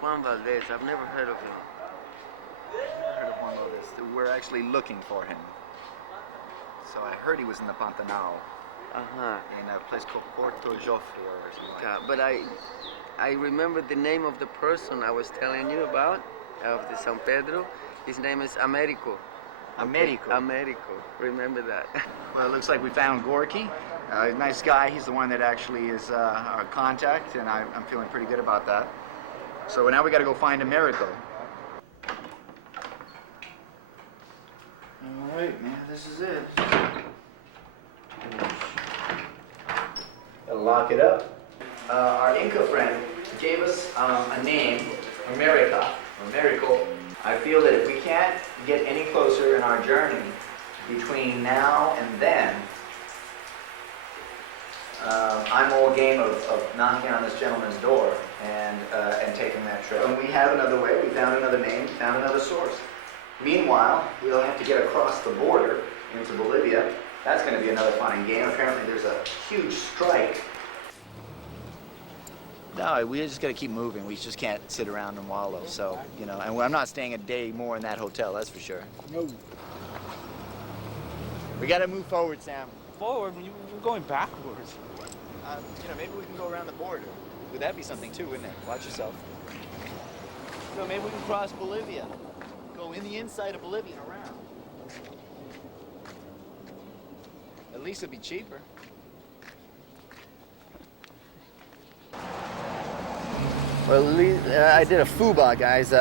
Juan Valdez. I've never heard of him. I heard of Juan Valdez. We're actually looking for him. So I heard he was in the Pantanal. In a place called Porto Joffre or something like that. But I remember the name of the person I was telling you about, of the San Pedro. His name is Americo. Americo. Americo. Remember that. Well, it looks like we found Gorky. Nice guy. He's the one that actually is our contact, and I'm feeling pretty good about that. So now we got to go find Americo. All right, man. This is it. Gotta lock it up. Our Inca friend gave us a name, America, Americo. I feel that if we can't get any closer in our journey between now and then, I'm all game of knocking on this gentleman's door and taking that trip. And we have another way. We found another name, found another source. Meanwhile, we'll have to get across the border into Bolivia. That's going to be another fun and game. Apparently there's a huge strike. No, we just got to keep moving. We just can't sit around and wallow. So, you know, and I'm not staying a day more in that hotel, that's for sure. No. We got to move forward, Sam. Forward? We're going backwards. You know, maybe we can go around the border. Would that be something too, wouldn't it? Watch yourself. So maybe we can cross Bolivia. Go in the inside of Bolivia and around. At least it'd be cheaper. Well, I did a FUBA, guys.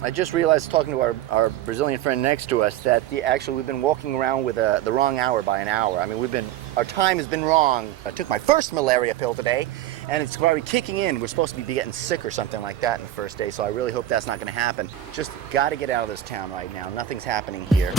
I just realized, talking to our Brazilian friend next to us, that we've been walking around with the wrong hour by an hour. I mean, our time has been wrong. I took my first malaria pill today, and it's probably kicking in. We're supposed to be getting sick or something like that in the first day, so I really hope that's not going to happen. Just got to get out of this town right now. Nothing's happening here.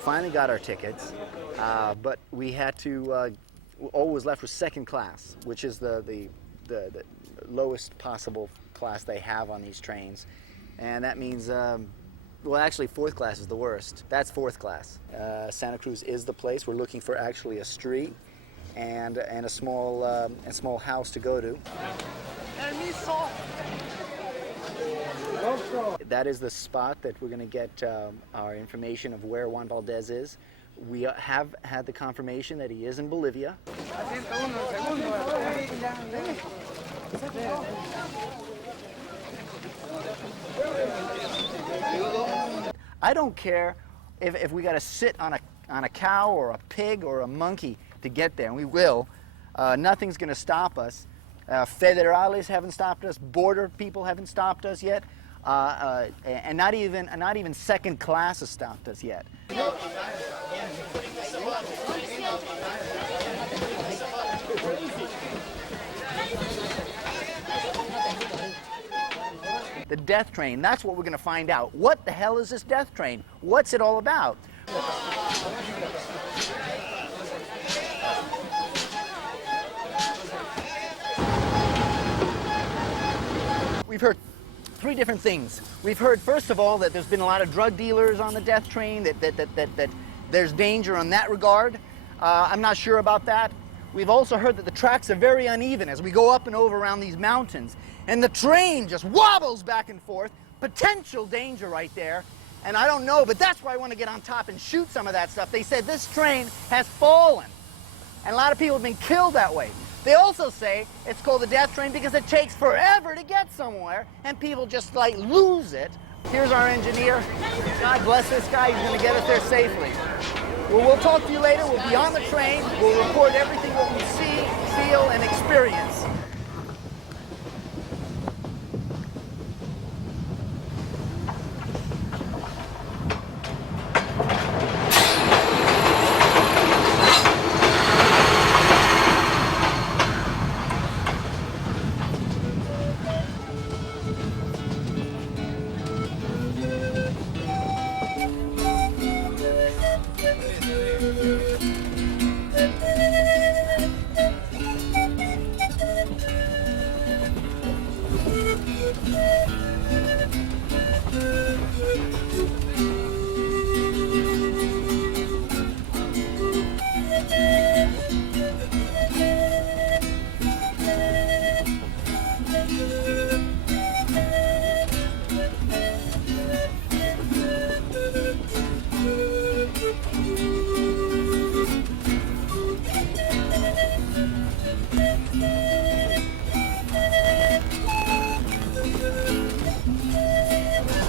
Finally got our tickets, but we had to, all was left was second class, which is the lowest possible class they have on these trains. And that means, well, actually fourth class is the worst. That's fourth class. Santa Cruz is the place. We're looking for actually a street and a small house to go to. That is the spot that we're going to get our information of where Juan Valdez is. We have had the confirmation that he is in Bolivia. I don't care if we got to sit on a cow or a pig or a monkey to get there, and we will. Nothing's going to stop us. Federales haven't stopped us. Border people haven't stopped us yet. And not even second class has stopped us yet. The death train, that's what we're going to find out. What the hell is this death train? What's it all about? We've heard three different things. We've heard, first of all, that there's been a lot of drug dealers on the death train, that there's danger in that regard. I'm not sure about that. We've also heard that the tracks are very uneven as we go up and over around these mountains. And the train just wobbles back and forth. Potential danger right there. And I don't know, but that's why I want to get on top and shoot some of that stuff. They said this train has fallen. And a lot of people have been killed that way. They also say it's called the death train because it takes forever to get somewhere, and people just like lose it. Here's our engineer. God bless this guy. He's going to get us there safely. Well, we'll talk to you later. We'll be on the train. We'll record everything what we see, feel, and experience.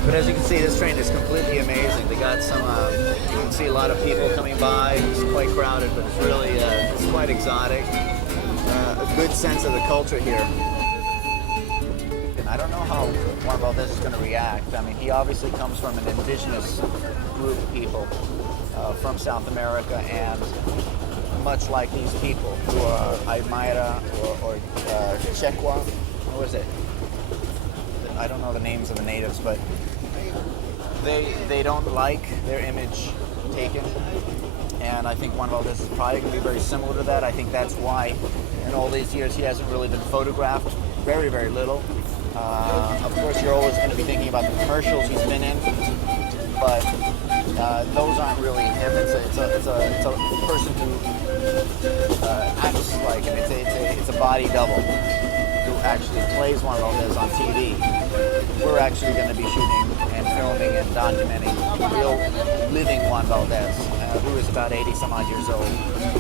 But as you can see, this train is completely amazing. They got some, you can see a lot of people coming by. It's quite crowded, but it's really, it's quite exotic. A good sense of the culture here. I don't know how Juan Valdez is going to react. I mean, he obviously comes from an indigenous group of people from South America, and much like these people who are Aymara or Chequa, what is it? I don't know the names of the natives, but they don't like their image taken, and I think Juan Valdez is probably going to be very similar to that. I think that's why in all these years he hasn't really been photographed, very, very little. Of course, you're always going to be thinking about the commercials he's been in, but those aren't really him. It's a person who acts like him. It's a body double who actually plays Juan Valdez on TV. We're actually going to be shooting and filming and documenting real living Juan Valdez, who is about 80 some odd years old,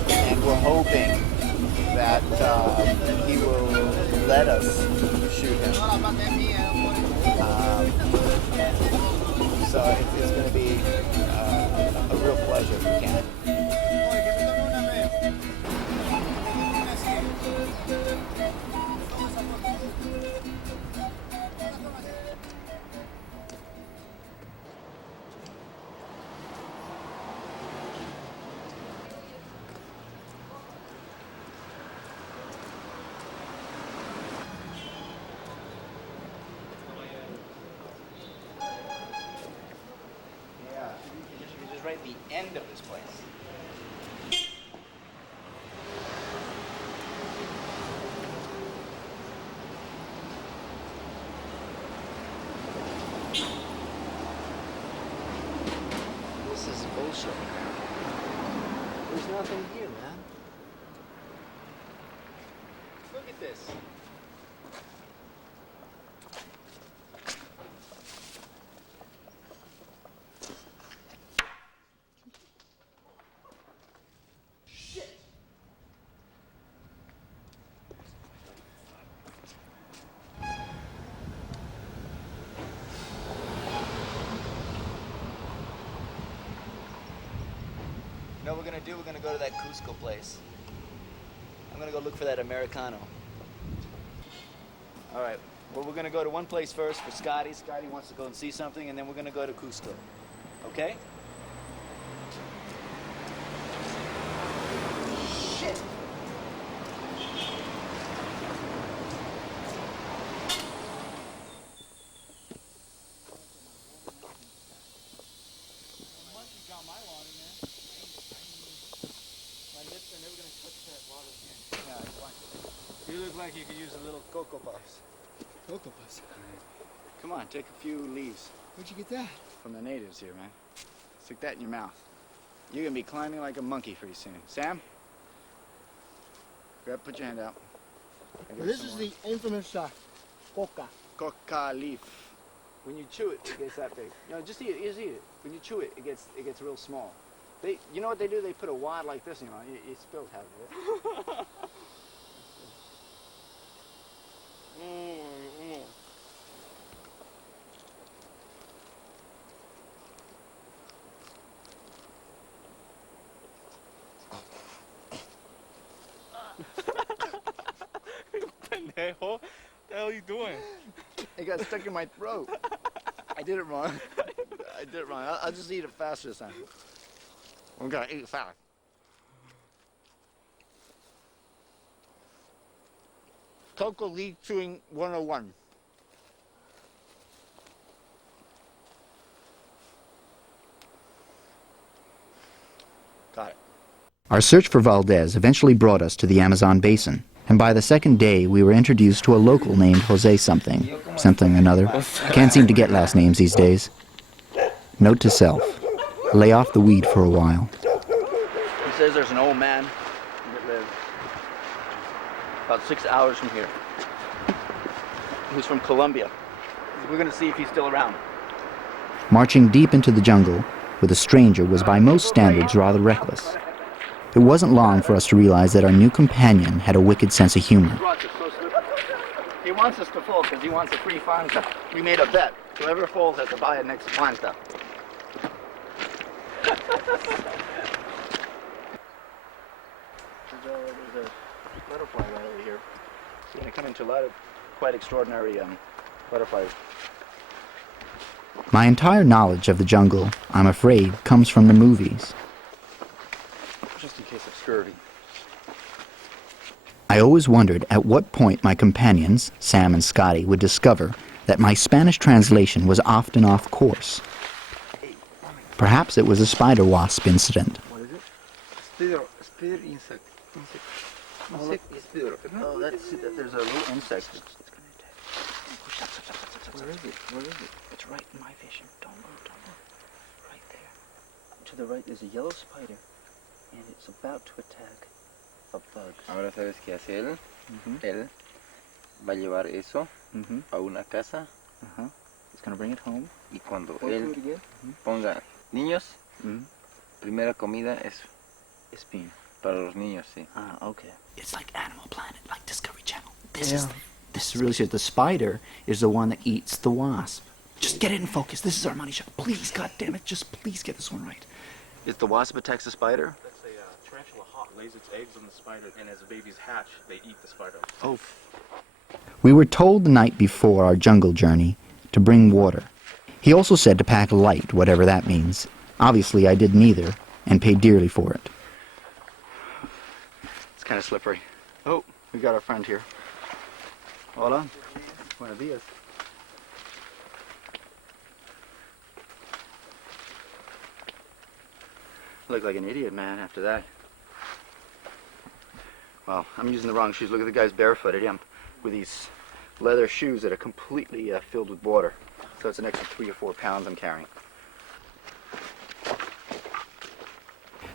and we're hoping that he will let us shoot him. So it's going to be a real pleasure if we can. Right at the end of this place. This is bullshit. There's nothing here, man. Look at this. You know what we're gonna do? We're gonna go to that Cusco place. I'm gonna go look for that Americano. All right, well, we're gonna go to one place first for Scotty. Scotty wants to go and see something, and then we're gonna go to Cusco. Okay? Shit! You look like you could use a little Cocoa Puffs. Cocoa Puffs. Come on, take a few leaves. Where'd you get that? From the natives here, man. Stick that in your mouth. You're gonna be climbing like a monkey pretty soon. Sam? Put your hand out. Well, this is the infamous coca. Coca leaf. When you chew it, it gets that big. No, just eat it. Just eat it. When you chew it, it gets real small. You know what they do? They put a wad like this, you spilled half of it. Pendejo, what the hell are you doing? It got stuck in my throat. I did it wrong. I did it wrong. I'll just eat it faster this time. I'm gonna eat it fast. Cocoa leaf chewing 101. Got it. Our search for Valdez eventually brought us to the Amazon basin, and by the second day we were introduced to a local named Jose something another. Can't seem to get last names these days. Note to self, lay off the weed for a while. He says there's an old man that lives about 6 hours from here. He's from Colombia. We're gonna see if he's still around. Marching deep into the jungle with a stranger was by most standards rather reckless. It wasn't long for us to realize that our new companion had a wicked sense of humor. He wants us to fall because he wants a free Fanta. We made a bet. Whoever falls has to buy a next Fanta. There's a butterfly right over here. You're going to come into a lot of quite extraordinary butterflies. My entire knowledge of the jungle, I'm afraid, comes from the movies. Just in case of scurvy. I always wondered at what point my companions, Sam and Scotty, would discover that my Spanish translation was often off course. Perhaps it was a spider wasp incident. What is it? Spider insect. Oh, there's a little insect. Where is it? Where is it? It's right in my vision. Don't move. Right there. To the right there's a yellow spider, and it's about to attack a bug. Ahora sabes qué hace él. Él va a llevar eso a una casa He's gonna bring it home. y cuando él ponga niños, primera comida es It's bean. para los niños, sí. Ah, okay. It's like Animal Planet, like Discovery Channel. This is really serious. The spider is the one that eats the wasp. Just get it in focus. This is our money shot. Please, goddammit, just please get this one right. If the wasp attacks the spider? That's a tarantula hawk lays its eggs on the spider, and as the babies hatch, they eat the spider. Oh. We were told the night before our jungle journey to bring water. He also said to pack light, whatever that means. Obviously, I did neither, and paid dearly for it. It's kind of slippery. Oh, we got our friend here. Hola. Buenos dias. Look like an idiot, man, after that. Well, I'm using the wrong shoes. Look at the guy's barefooted, with these leather shoes that are completely filled with water. So it's an extra 3 or 4 pounds I'm carrying.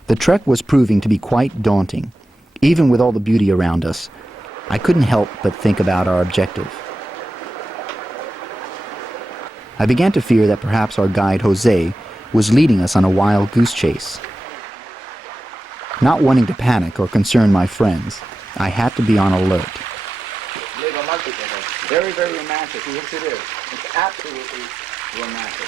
The trek was proving to be quite daunting. Even with all the beauty around us, I couldn't help but think about our objective. I began to fear that perhaps our guide Jose was leading us on a wild goose chase. Not wanting to panic or concern my friends, I had to be on alert. Very, very romantic. Yes, it is. It's absolutely romantic.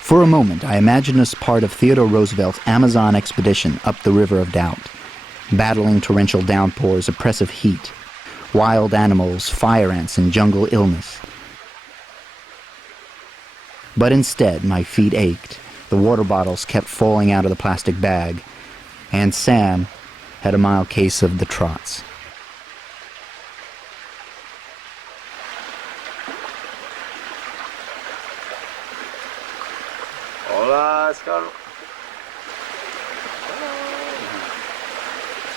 For a moment, I imagined us part of Theodore Roosevelt's Amazon expedition up the River of Doubt, battling torrential downpours, oppressive heat, wild animals, fire ants, and jungle illness. But instead, my feet ached, the water bottles kept falling out of the plastic bag, and Sam had a mild case of the trots. Hola, Scar.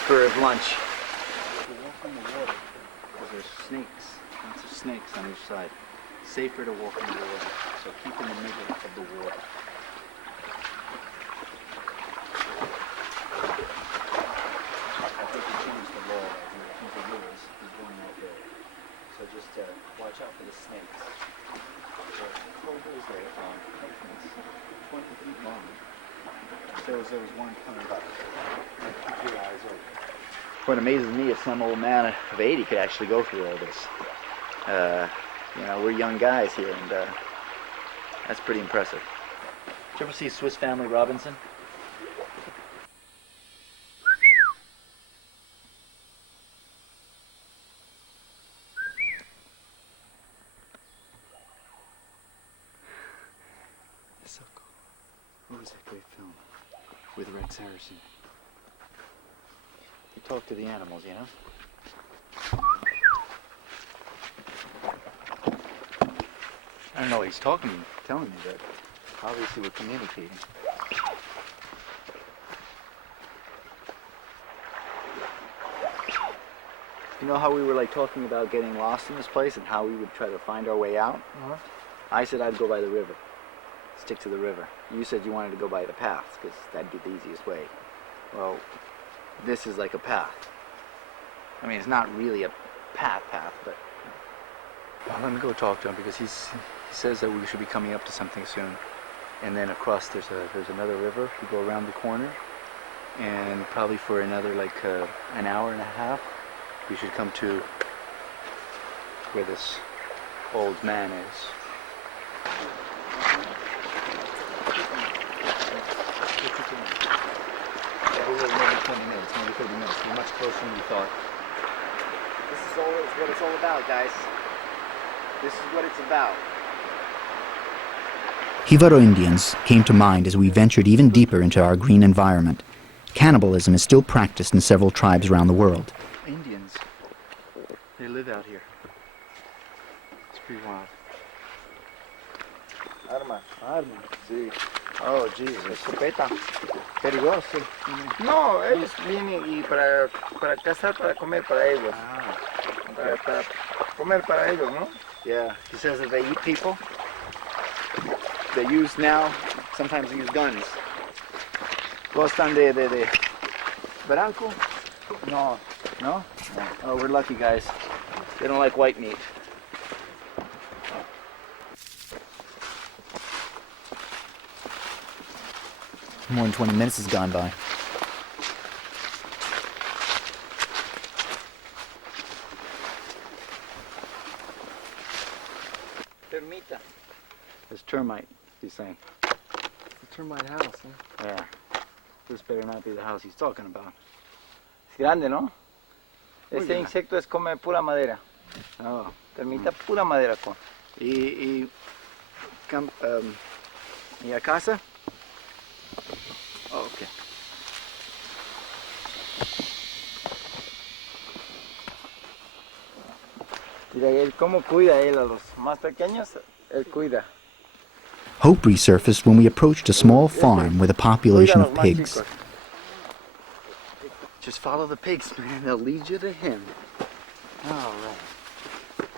Spur of lunch. We walk on the water because there's snakes, lots of snakes on each side. Safer to walk in the water, so keep in the middle of the water. I think we changed the law. I think the rules is going out there. So just watch out for the snakes. There are cobras, there are elephants, 20 feet long. There was one coming up. Keep your eyes open. What amazes me is some old man of 80 could actually go through all this. We're young guys here, and that's pretty impressive. Did you ever see Swiss Family Robinson? So cool. What was that great film with Rex Harrison? He talked to the animals, you know? I don't know what he's telling me, but obviously we're communicating. You know how we were like talking about getting lost in this place and how we would try to find our way out? I said I'd go by the river, stick to the river. You said you wanted to go by the paths because that'd be the easiest way. Well, this is like a path. I mean, it's not really a path, but well, let me go talk to him because he says that we should be coming up to something soon. And then across there's another river. You go around the corner and probably for another like an hour and a half, we should come to where this old man is. Maybe 20 minutes, maybe 30 minutes. We're much closer than we thought. This is what it's all about, guys. This is what it's about. Jivaro Indians came to mind as we ventured even deeper into our green environment. Cannibalism is still practiced in several tribes around the world. Indians, they live out here. It's pretty wild. Arma. Arma. Sí. Oh, Jesus. Escopeta. Peligroso. No, ellos vienen y para cazar, para comer para ellos. Ah, Para comer para ellos, ¿no? yeah. He says that they eat people. They use now, sometimes they use guns. Gustan de Branco? No. No? Oh, we're lucky, guys. They don't like white meat. More than 20 minutes has gone by. Termita. There's termite, he's saying. The termite house, ¿eh? Yeah. This better not be the house he's talking about. Es grande, ¿no? Muy Ese grande. insecto es come pura madera. Oh. Termita pura madera con. Y a casa? Oh, okay. Mira él cómo cuida él a los más pequeños, él cuida. Hope resurfaced when we approached a small farm with a population Cuida a of los más pigs. chicos. Just follow the pigs, man. They'll lead you to him. All right.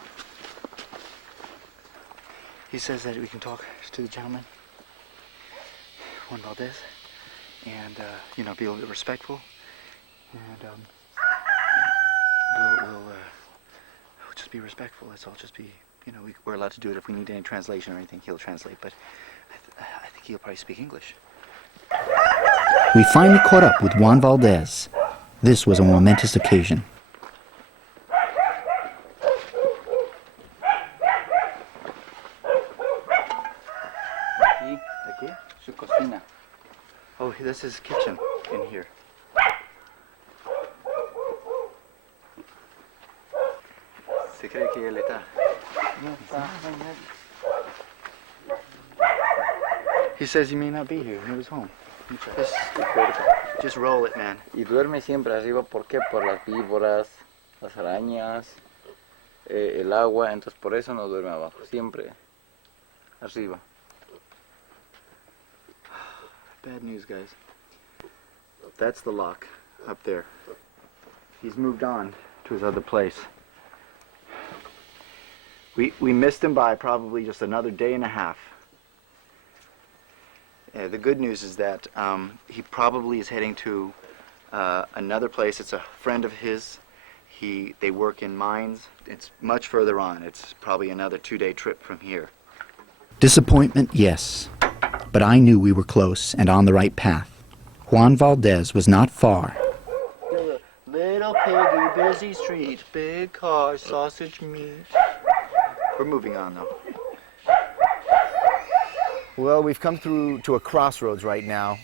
He says that we can talk to the gentleman, Juan Valdez, and be a little bit respectful, and we'll just be respectful. That's all. Just be, we're allowed to do it if we need any translation or anything. He'll translate, but I think he'll probably speak English. We finally caught up with Juan Valdez. This was a momentous occasion. Aquí, su cocina. Oh, this is kitchen in here. Se cree que él está. No está. He says he may not be here. He was home. Just roll it, man. Y duerme siempre arriba, ¿por qué? Por las víboras, las arañas, el agua, entonces por eso no duerme abajo, siempre arriba. Bad news, guys. That's the lock up there. He's moved on to his other place. We missed him by probably just another day and a half. The good news is that he probably is heading to another place. It's a friend of his. They work in mines. It's much further on. It's probably another 2-day trip from here. Disappointment, yes. But I knew we were close and on the right path. Juan Valdez was not far. Little piggy, busy street, big car, sausage meat. We're moving on, though. Well, we've come through to a crossroads right now.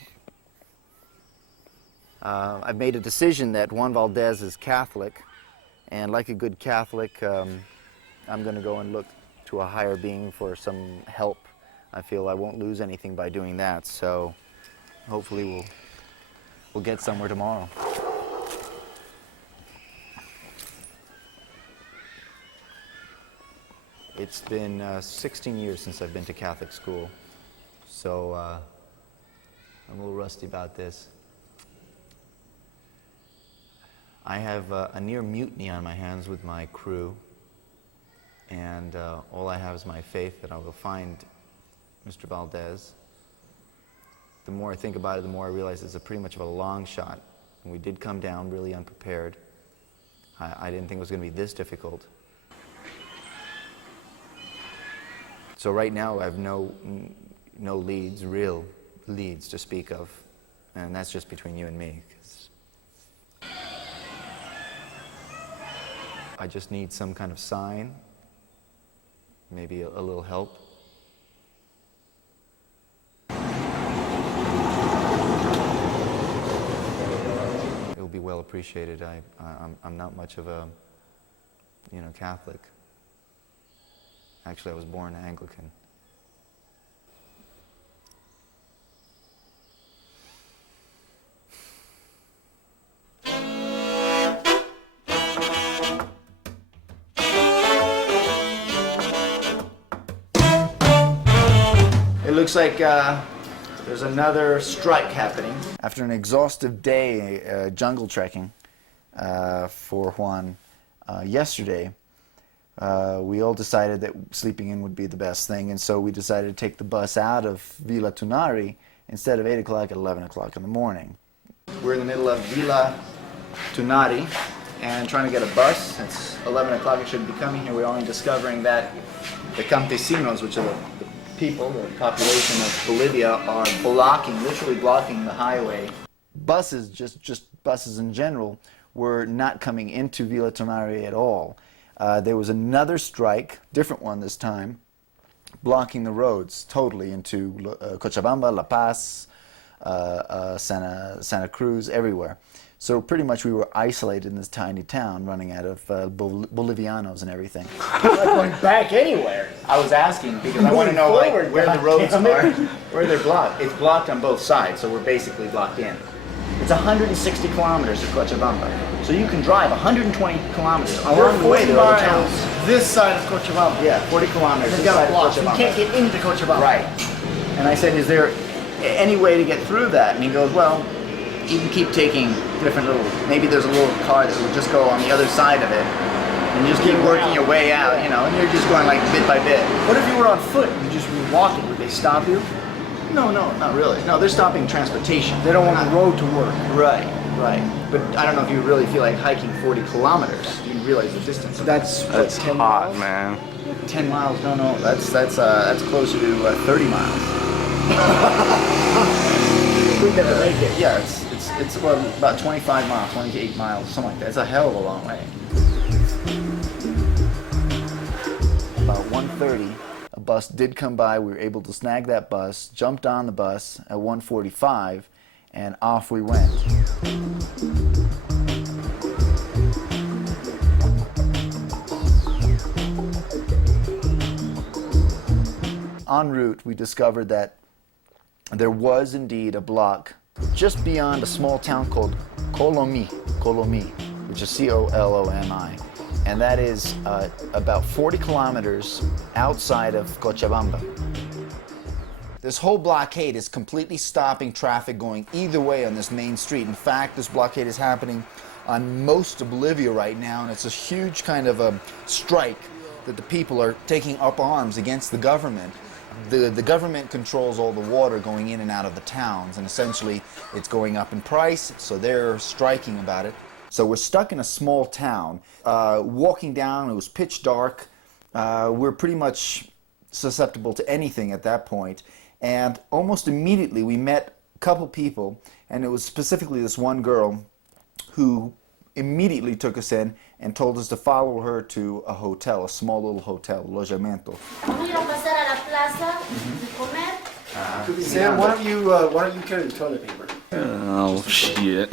I've made a decision that Juan Valdez is Catholic, and like a good Catholic, I'm going to go and look to a higher being for some help. I feel I won't lose anything by doing that, so hopefully we'll get somewhere tomorrow. It's been 16 years since I've been to Catholic school, so I'm a little rusty about this. I have a near mutiny on my hands with my crew, and all I have is my faith that I will find Mr. Valdez. The more I think about it, the more I realize it's pretty much of a long shot. And we did come down really unprepared. I didn't think it was going to be this difficult. So right now I have no leads, real leads to speak of. And that's just between you and me, 'cause I just need some kind of sign, maybe a little help. It'll be well appreciated. I'm not much of a, Catholic. Actually, I was born Anglican. It looks like there's another strike happening. After an exhaustive day jungle trekking for Juan yesterday, we all decided that sleeping in would be the best thing, and so we decided to take the bus out of Villa Tunari instead of 8 o'clock at 11 o'clock in the morning. We're in the middle of Villa Tunari and trying to get a bus. It's 11 o'clock, it should be coming here. We're only discovering that the campesinos, which are the people, the population of Bolivia, are literally blocking the highway. Buses, just buses in general, were not coming into Villa Tunari at all. There was another strike, different one this time, blocking the roads totally into Cochabamba, La Paz, Santa Cruz, everywhere. So pretty much we were isolated in this tiny town, running out of Bolivianos and everything. I'm not going back anywhere. I was asking because I want to know where the roads are, where they're blocked. It's blocked on both sides, so we're basically blocked in. It's 160 kilometers to Cochabamba, so you can drive 120 kilometers. Along the way, there are other towns. This side of Cochabamba. Yeah, 40 kilometers. They've this got side a of block. You Cochabamba. can't get into Cochabamba. Right. And I said, is there any way to get through that? And he goes, well, you can keep taking different maybe there's a little car that would just go on the other side of it, and you just keep working your way out, and you're just going like bit by bit. What if you were on foot and you just were walking? Would they stop you? No, not really. No, they're stopping transportation. They don't want the road to work. Right. But I don't know if you really feel like hiking 40 kilometers. You realize the distance. That's 10 hot, miles? man. 10 miles? No. That's closer to 30 miles. We'd never make it. Yeah, it's about 25 miles, 28 miles, something like that. It's a hell of a long way. About 1:30, a bus did come by. We were able to snag that bus, jumped on the bus at 1:45, and off we went. En route, we discovered that there was indeed a block just beyond a small town called Colomi, which is Colomi, and that is about 40 kilometers outside of Cochabamba. This whole blockade is completely stopping traffic going either way on this main street. In fact, this blockade is happening on most of Bolivia right now, and it's a huge kind of a strike that the people are taking up arms against the government. The government controls all the water going in and out of the towns, and essentially it's going up in price, so they're striking about it. So we're stuck in a small town. Walking down, it was pitch dark. We're pretty much susceptible to anything at that point. And almost immediately we met a couple people, and it was specifically this one girl who immediately took us in and told us to follow her to a hotel, a small little hotel, alojamiento. Sam, why don't you carry the toilet paper? Oh, shit.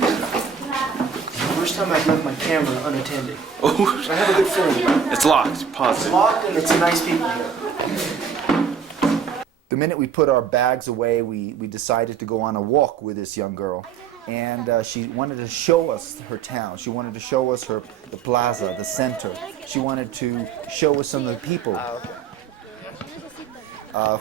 First time I've left my camera unattended. Oh, I have a good feeling. it's locked. It's Positive. locked and it's nice people here. The minute we put our bags away, we decided to go on a walk with this young girl. And she wanted to show us her town. She wanted to show us the plaza, the center. She wanted to show us some of the people.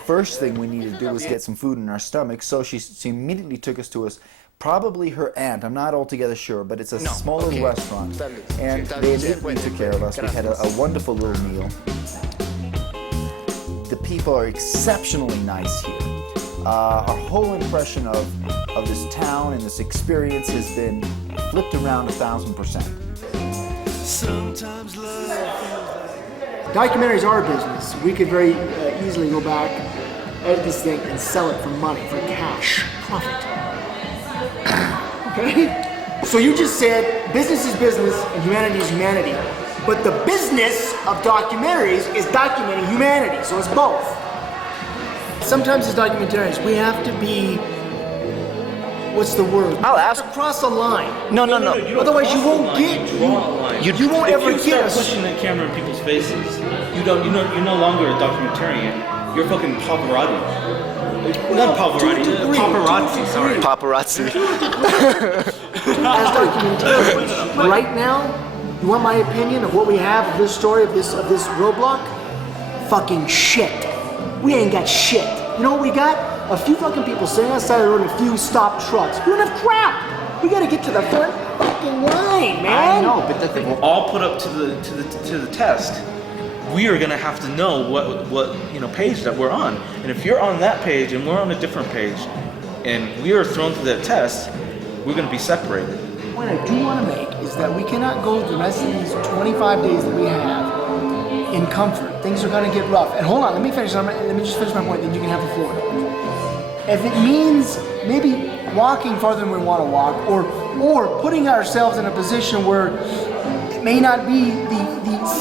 First thing we needed to do was get some food in our stomachs, so she immediately took us to probably her aunt. I'm not altogether sure, but it's a small little restaurant. And they immediately took care of us. We had a wonderful little meal. The people are exceptionally nice here. Our whole impression of this town and this experience has been flipped around 1,000%. Documentaries are a business. We could very easily go back, edit this thing, and sell it for money, for cash, profit. Okay? So you just said business is business and humanity is humanity. But the business of documentaries is documenting humanity, so it's both. Sometimes as documentarians, we have to be, what's the word? I'll ask. Cross a line. No. Otherwise you won't get, you won't ever get us. Pushing the camera in people's faces, you're no longer a documentarian. You're fucking paparazzi. Not paparazzi, sorry. Paparazzi. As documentarians, right now, you want my opinion of what we have of this story, of this roadblock? Fucking shit. We ain't got shit. You know what we got? A few fucking people sitting outside the road and a few stopped trucks. We don't have crap. We gotta get to the front fucking line, man. I know, but the thing. We're all put up to the test. We are gonna have to know what page that we're on. And if you're on that page and we're on a different page, and we are thrown through that test, we're gonna be separated. The point I do want to make is that we cannot go the rest of these 25 days that we have in comfort. Things are going to get rough. And hold on, let me just finish my point, then you can have the floor. If it means maybe walking farther than we want to walk, or putting ourselves in a position where it may not be the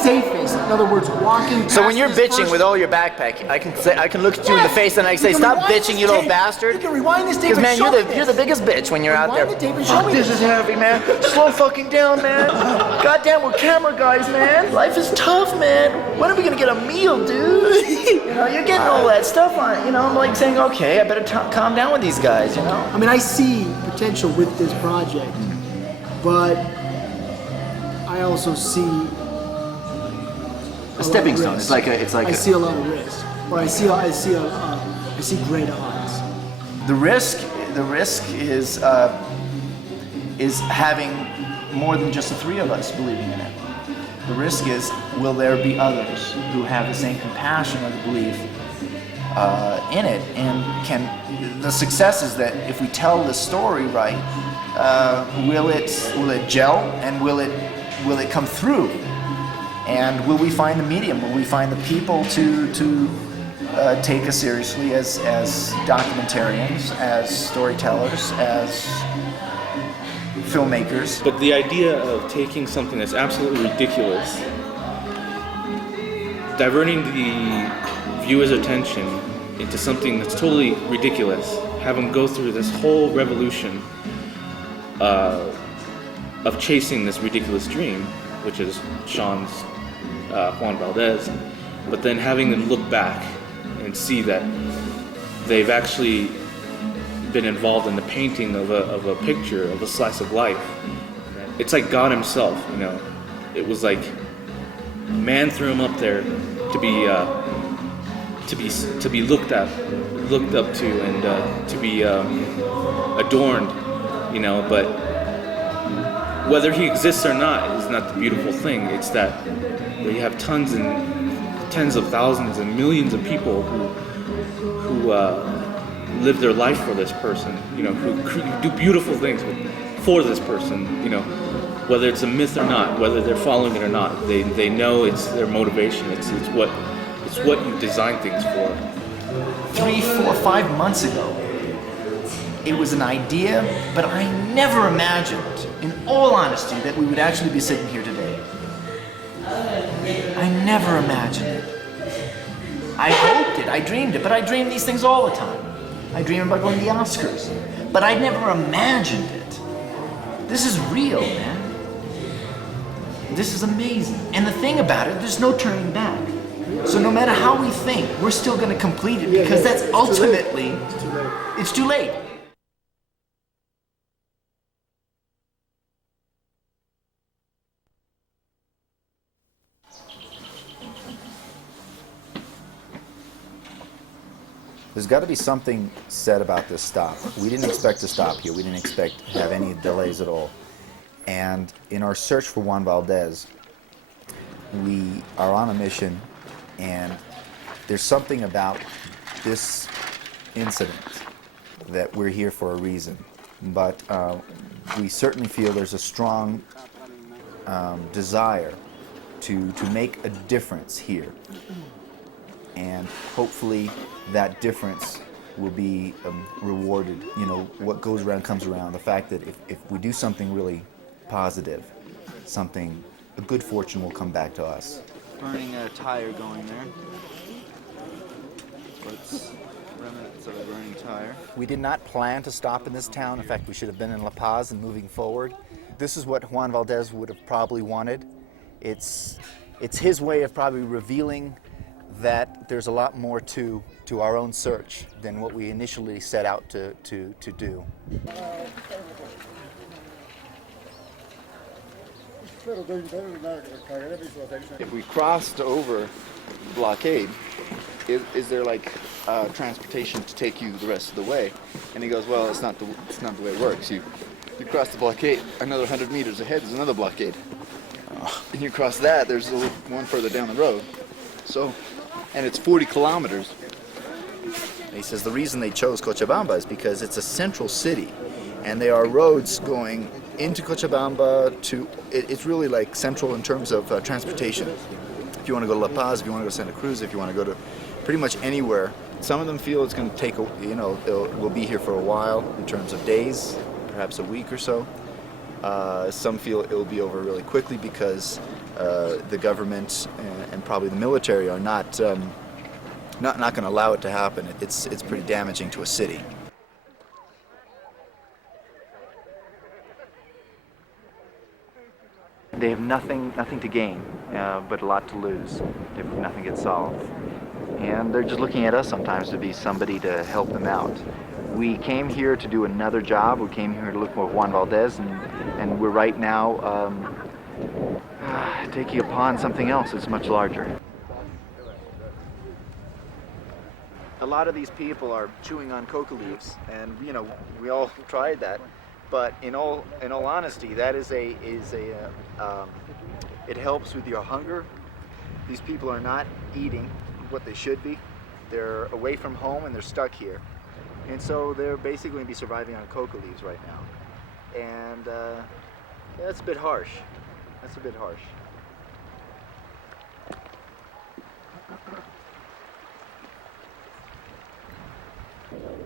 safest. In other words, walking. So when you're bitching with all your backpack, I can look at you in the face and I say, "Stop bitching, you little bastard." You can rewind this tape. Because man, you're the biggest bitch when you're out there. Fuck, this is heavy, man. Slow fucking down, man. Goddamn, we're camera guys, man. Life is tough, man. When are we gonna get a meal, dude? You're getting all that stuff on. I'm like saying, okay, I better calm down with these guys. I mean, I see potential with this project, but I also see a stepping stone. It's like I see a lot of risk, or I see great odds. The risk is having more than just the three of us believing in it. The risk is, will there be others who have the same compassion or the belief in it? And the success is that if we tell the story right, will it gel, and will it come through? And will we find the medium? Will we find the people to take us seriously as documentarians, as storytellers, as filmmakers? But the idea of taking something that's absolutely ridiculous, diverting the viewer's attention into something that's totally ridiculous, have them go through this whole revolution of chasing this ridiculous dream, which is Sean's Juan Valdez, but then having them look back and see that they've actually been involved in the painting of a picture, of a slice of life. It's like God himself, It was like man threw him up there to be looked up to, and to be adorned, But whether he exists or not is not the beautiful thing. It's that you have tons and tens of thousands and millions of people who live their life for this person, who do beautiful things for this person, whether it's a myth or not, whether they're following it or not. They know it's their motivation. It's what you design things for. 3, 4, 5 months ago, it was an idea, but I never imagined, in all honesty, that we would actually be sitting here today. I never imagined it. I hoped it, I dreamed it, but I dream these things all the time. I dream about going to the Oscars, but I never imagined it. This is real, man. This is amazing. And the thing about it, there's no turning back. So no matter how we think, we're still going to complete it, because that's ultimately, it's too late. There's got to be something said about this stop. We didn't expect to stop here. We didn't expect to have any delays at all. And in our search for Juan Valdez, we are on a mission, and there's something about this incident that we're here for a reason. But we certainly feel there's a strong desire to make a difference here. And hopefully that difference will be rewarded. You know, what goes around comes around. The fact that if we do something really positive, a good fortune will come back to us. Burning a tire going there. It's remnants of a burning tire. We did not plan to stop in this town. In fact, we should have been in La Paz and moving forward. This is what Juan Valdez would have probably wanted. It's his way of probably revealing that there's a lot more to our own search than what we initially set out to do. If we crossed over the blockade, is there like transportation to take you the rest of the way? And he goes, well, it's not the way it works. You cross the blockade, another 100 meters ahead is another blockade. And you cross that, there's one further down the road. So, and it's 40 kilometers. He says the reason they chose Cochabamba is because it's a central city, and there are roads going into Cochabamba it's really like central in terms of transportation. If you want to go to La Paz, if you want to go to Santa Cruz, if you want to go to pretty much anywhere. Some of them feel it's going to take, we'll be here for a while in terms of days, perhaps a week or so. Some feel it will be over really quickly because the government and probably the military are not going to allow it to happen. It's pretty damaging to a city. They have nothing to gain, but a lot to lose if nothing gets solved. And they're just looking at us sometimes to be somebody to help them out. We came here to do another job. We came here to look for Juan Valdez, and we're right now taking upon something else that's much larger. A lot of these people are chewing on coca leaves, and we all tried that. But in all honesty, that it helps with your hunger. These people are not eating what they should be. They're away from home and they're stuck here. And so they're basically going to be surviving on coca leaves right now. And that's a bit harsh. That's a bit harsh.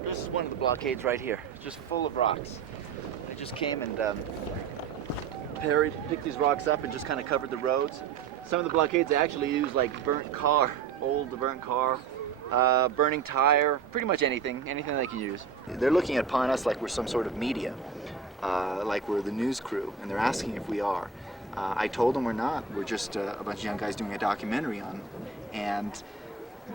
This is one of the blockades right here. It's just full of rocks. I just came and picked these rocks up and just kind of covered the roads. Some of the blockades actually use like burnt car, burning tire, pretty much anything they can use. They're looking upon us like we're some sort of media, like we're the news crew, and they're asking if we are. I told them we're not. We're just a bunch of young guys doing a documentary on,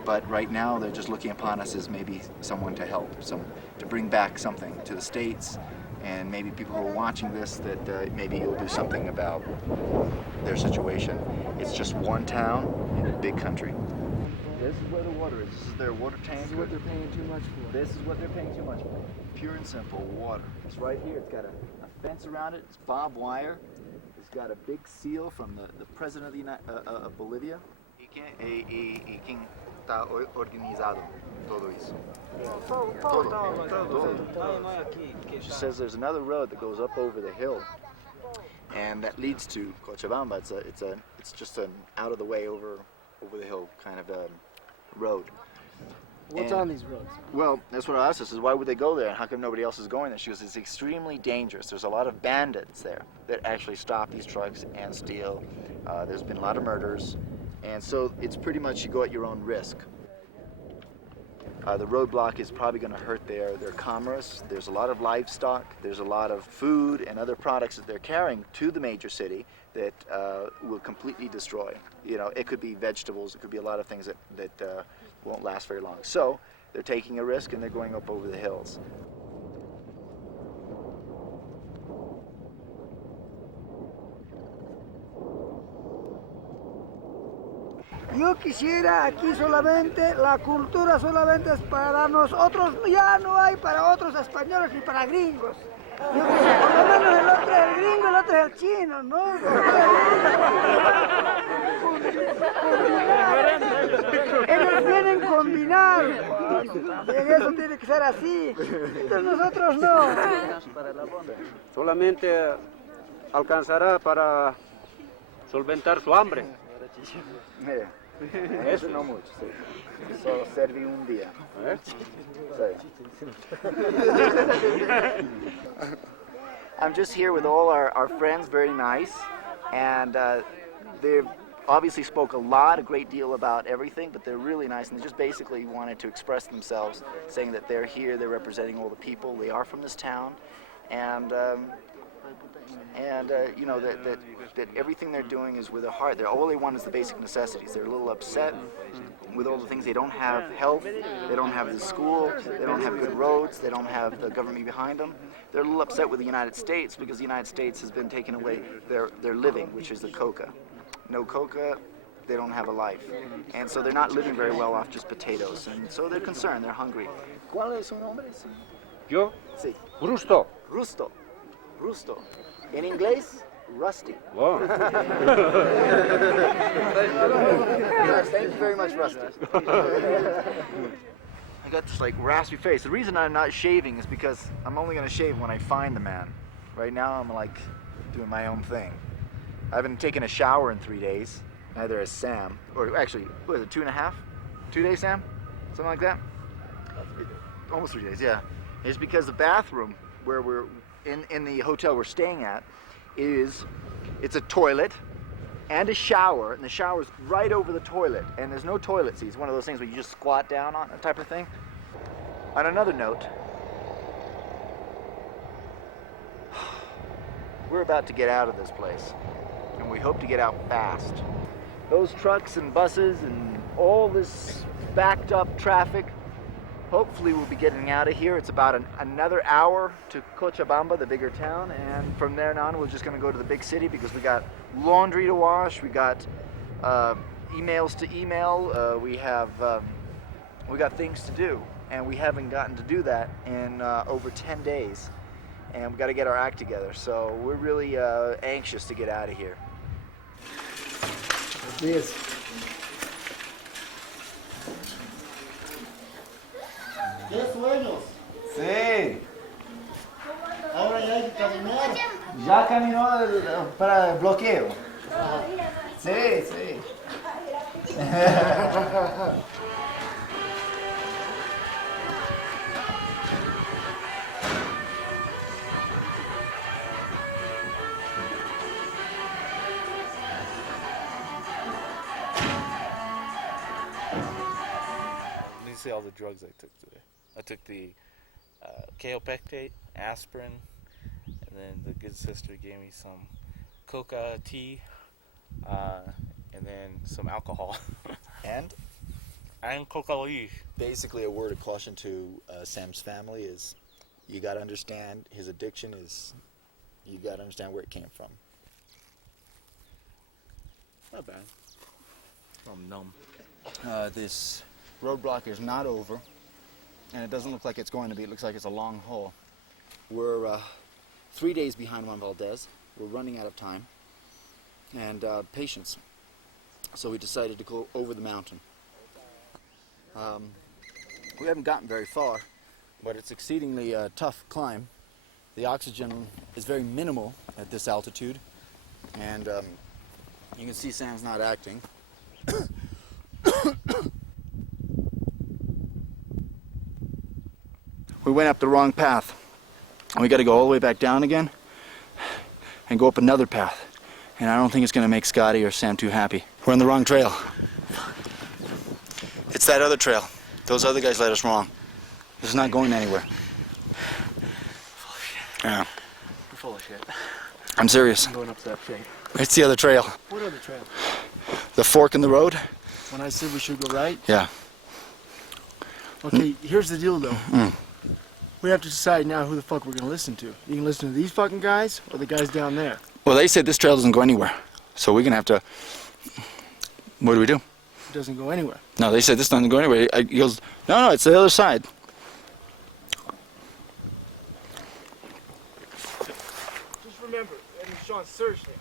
but right now they're just looking upon us as maybe someone to help, to bring back something to the States, and maybe people who are watching this that maybe you'll do something about their situation. It's just one town in a big country. This is where the water is. This is their water tank. This is what they're paying too much for. This is what they're paying too much for. Pure and simple water. It's right here. It's got a fence around it. It's barbed wire. It's got a big seal from the president of Bolivia. Y quién está organizado todo eso. She says there's another road that goes up over the hill, and that leads to Cochabamba. It's just an out of the way over the hill kind of road. What's on these roads? Well, that's what I asked her. Says, why would they go there, and how come nobody else is going there? She goes, it's extremely dangerous. There's a lot of bandits there that actually stop these trucks and steal. There's been a lot of murders, and so it's pretty much you go at your own risk. The roadblock is probably going to hurt their commerce. There's a lot of livestock. There's a lot of food and other products that they're carrying to the major city that will completely destroy. It could be vegetables. It could be a lot of things that won't last very long. So they're taking a risk and they're going up over the hills. Yo quisiera aquí solamente, la cultura solamente es para nosotros, ya no hay para otros españoles ni para gringos. Yo quisiera, por lo menos el otro es el gringo, el otro es el chino, ¿no? Ellos vienen combinados, y eso tiene que ser así, entonces nosotros no. Solamente alcanzará para solventar su hambre. Eso no mucho, sí. Solo serví un día. I'm just here with all our friends, very nice, and they've obviously spoke a great deal about everything, but they're really nice, and they just basically wanted to express themselves, saying that they're here, they're representing all the people, they are from this town, and you know, that everything they're doing is with their heart. All they want is the basic necessities. They're a little upset with all the things. They don't have health, they don't have the school, they don't have good roads, they don't have the government behind them. They're a little upset with the United States because the United States has been taking away their living, which is the coca. No coca, they don't have a life. And so they're not living very well off just potatoes. And so they're concerned, they're hungry. ¿Cuál es su nombre? Yo, Sí. Rusto. Rusto. Rusto. En inglés, Rusty. Wow. Yes, thank you very much, Rusty. I got this like raspy face. The reason I'm not shaving is because I'm only gonna shave when I find the man. Right now I'm like doing my own thing. I haven't taken a shower in 3 days. Neither has Sam. Or actually, what is it, 2.5? 2 days, Sam? Something like that? Almost 3 days, yeah. It's because the bathroom where we're in the hotel we're staying at it's a toilet and a shower, and the shower's right over the toilet, and there's no toilet seat. It's one of those things where you just squat down on, that type of thing. On another note, we're about to get out of this place, and we hope to get out fast. Those trucks and buses and all this backed up traffic, hopefully we'll be getting out of here. It's about another hour to Cochabamba, the bigger town, and from there on we're just going to go to the big city because we got laundry to wash, we got emails to email, we got things to do, and we haven't gotten to do that in over 10 days, and we got to get our act together. So we're really anxious to get out of here. Yes. ¡Qué sueños! Sí. Ahora ya hay que caminar. Ya caminó para el bloqueo. Sí, sí. Let me see all the drugs I took today. I took the kaopectate, aspirin, and then the good sister gave me some coca tea, and then some alcohol. And Coca-Cola. basically a word of caution to Sam's family is you got to understand his addiction is, you got to understand where it came from. Not bad. I'm numb. This roadblock is not over, and it doesn't look like it's going to be. It looks like it's a long haul. We're 3 days behind Juan Valdez. We're running out of time and patience. So we decided to go over the mountain. We haven't gotten very far, but it's exceedingly tough climb. The oxygen is very minimal at this altitude, and you can see Sam's not acting. We went up the wrong path, and we got to go all the way back down again and go up another path, and I don't think it's going to make Scotty or Sam too happy. We're on the wrong trail. It's that other trail. Those other guys led us wrong. This is not going anywhere. Full of shit. Yeah, We're full of shit. I'm serious. I'm going up that thing. It's the other trail. What other trail? The fork in the road? When I said we should go right? Yeah. Okay, here's the deal though. We have to decide now who the fuck we're gonna listen to. You can listen to these fucking guys or the guys down there. Well, they said this trail doesn't go anywhere, so we're gonna have to. What do we do? It doesn't go anywhere. No, they said this doesn't go anywhere. He goes, no, it's the other side. Just remember, and Sean, seriously,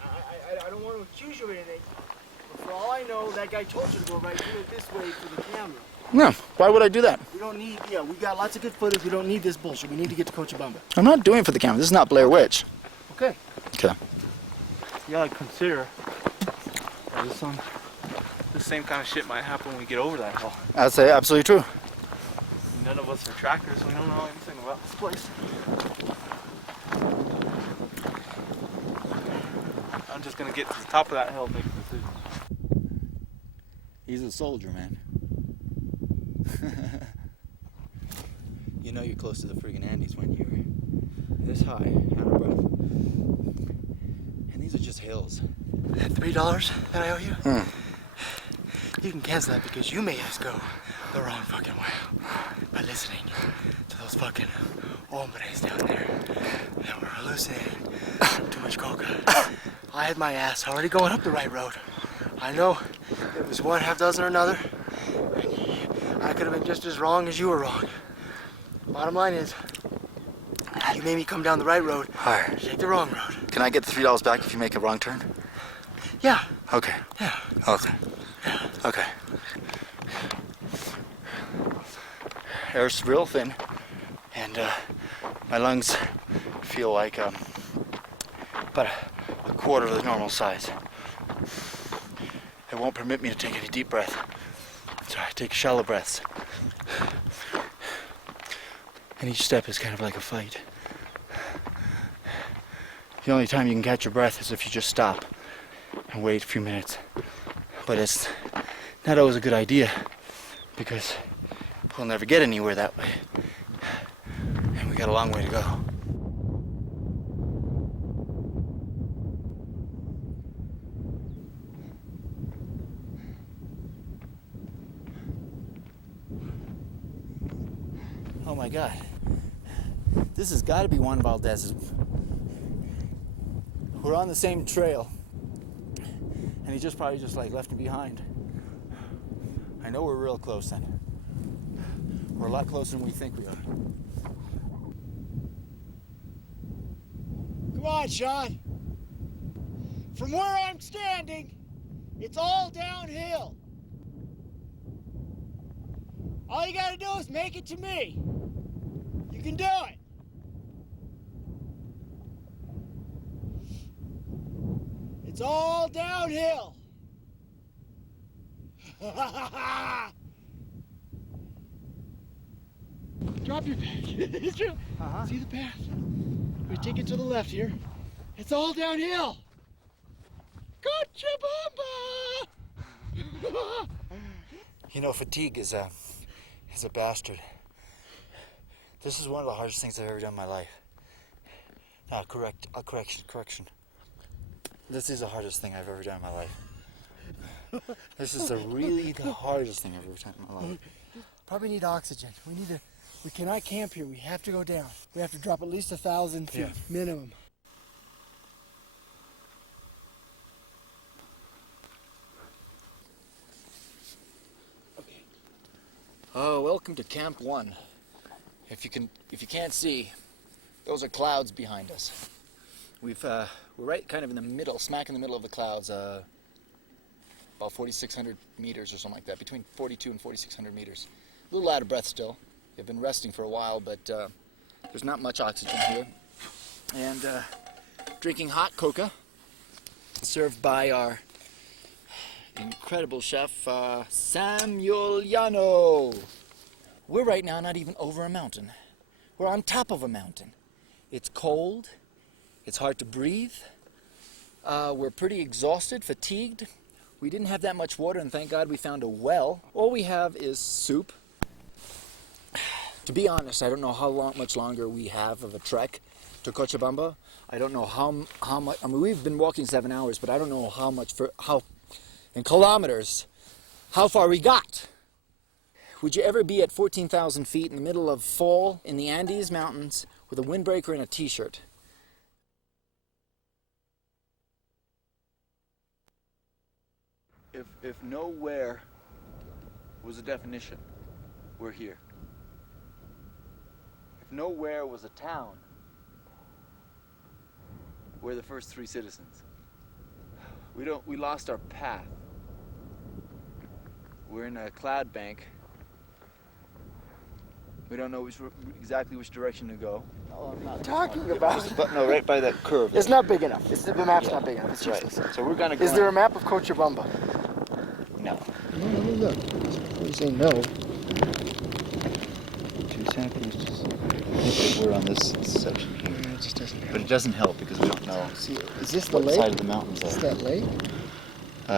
I don't want to accuse you of anything, but for all I know, that guy told you to go right, do it this way for the camera. No, why would I do that? We don't need, we got lots of good footage, we don't need this bullshit. We need to get to Cochabamba. I'm not doing it for the camera. This is not Blair Witch. Okay. Okay. You gotta consider, the same kind of shit might happen when we get over that hill. That's absolutely true. None of us are trackers. We don't know anything about this place. I'm just gonna get to the top of that hill and make a decision. He's a soldier, man. You know you're close to the friggin' Andes when you're this high, out of breath. And these are just hills. That $3 that I owe you? You can cancel that because you made us go the wrong fucking way by listening to those fucking hombres down there that were hallucinating too much coca. I had my ass already going up the right road. I know it was one half dozen or another. And I could have been just as wrong as you were wrong. Bottom line is, you made me come down the right road. Alright. Take the wrong road. Can I get the $3 back if you make a wrong turn? Yeah. Okay. Yeah. Okay. Okay. Air's real thin, and my lungs feel like about a quarter of the normal size. It won't permit me to take any deep breath, so I take shallow breaths. And each step is kind of like a fight. The only time you can catch your breath is if you just stop and wait a few minutes. But it's not always a good idea because we'll never get anywhere that way. And we got a long way to go. Oh my God. This has got to be Juan Valdez's. We're on the same trail. And he probably just like left me behind. I know we're real close then. We're a lot closer than we think we are. Come on, Sean. From where I'm standing, it's all downhill. All you gotta do is make it to me. You can do it. It's all downhill. Drop your back. It's true. See the path? We take it to the left here. It's all downhill. Cochabamba! You know, fatigue is a bastard. This is one of the hardest things I've ever done in my life. Correction. This is the hardest thing I've ever done in my life. This is really the hardest thing I've ever done in my life. Probably need oxygen. We cannot camp here. We have to go down. We have to drop at least 1,000 feet minimum. Okay. Oh, welcome to Camp 1. If you can't see, those are clouds behind us. We're right kind of in the middle, smack in the middle of the clouds, about 4,600 meters or something like that, between 42 and 4,600 meters. A little out of breath still. We've been resting for a while, but there's not much oxygen here. And drinking hot coca, served by our incredible chef, Samuel Llano. We're right now not even over a mountain. We're on top of a mountain. It's cold. It's hard to breathe. We're pretty exhausted, fatigued. We didn't have that much water, and thank God we found a well. All we have is soup. To be honest, I don't know how much longer we have of a trek to Cochabamba. I don't know how much. I mean, we've been walking 7 hours, but I don't know how in kilometers, how far we got. Would you ever be at 14,000 feet in the middle of fall in the Andes Mountains with a windbreaker and a t-shirt? If nowhere was a definition, we're here. If nowhere was a town, we're the first 3 citizens. We lost our path. We're in a cloud bank. We don't know exactly which direction to go. Oh, I'm not talking about. But no, right by that curve. It's not big enough. The map's not big enough. It's right. useless. So we're gonna go. Is there a map of Cochabamba? No. No, look. Before you say no. 2 centimeters. I think we're on this section here. It just doesn't help. But it doesn't help because we don't know See, is this the what lake? side of the mountains Is are. that lake?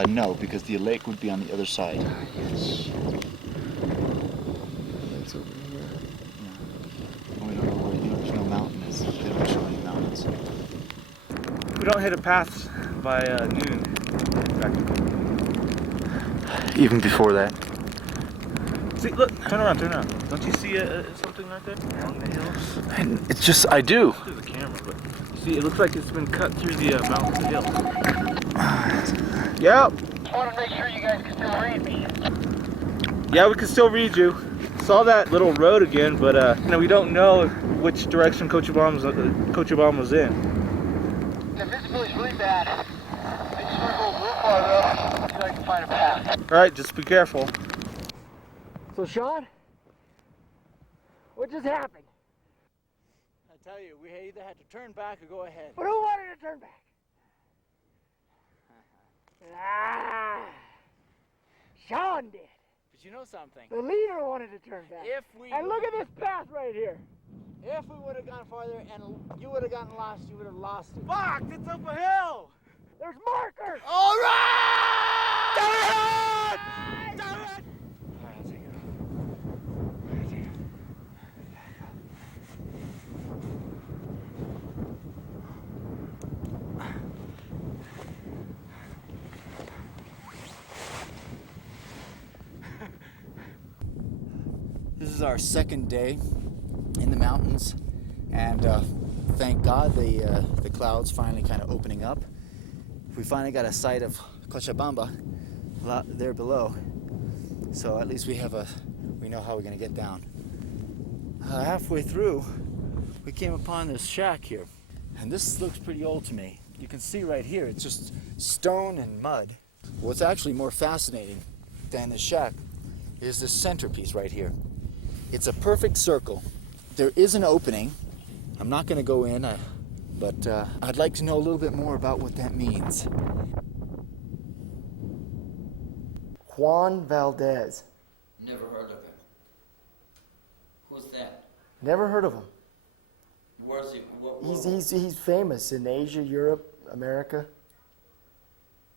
No, because the lake would be on the other side. Yes. Lake's over here. We don't know where, there's no mountain. They don't show any mountains. We don't hit a path by noon. Even before that. See, look, turn around. Don't you see something right there on the hill? And it's just, I do. Through the camera, but you see, it looks like it's been cut through the mountains and hills. Yep. Just want to make sure you guys can still read me. Yeah, we can still read you. Saw that little road again, but we don't know which direction Coach Obama was in. The visibility's really bad. I just want to go real far though, so I can find a path. All right, just be careful. So Sean, what just happened? I tell you, we either had to turn back or go ahead. But who wanted to turn back? Sean did. But you know something? The leader wanted to turn back. And look at this path right here. If we would have gone farther and you would have gotten lost, you would have lost it. Fuck! It's up a hill! There's markers! All right! Damn it! Damn it! All right, I'll take it. This is our second day in the mountains, and thank God the clouds finally kind of opening up. We finally got a sight of Cochabamba there below, so at least we know how we're gonna get down. Halfway through, we came upon this shack here, and this looks pretty old to me. You can see right here, it's just stone and mud. What's actually more fascinating than the shack is this centerpiece right here. It's a perfect circle. There is an opening. I'm not going to go in, but I'd like to know a little bit more about what that means. Juan Valdez. Never heard of him. Who's that? Never heard of him. Where's he? He's famous in Asia, Europe, America.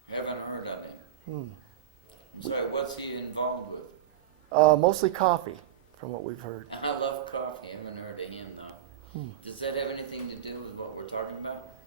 Haven't heard of him. I'm sorry, what's he involved with? Mostly coffee, from what we've heard. I love coffee. I haven't heard of him, though. Does that have anything to do with what we're talking about?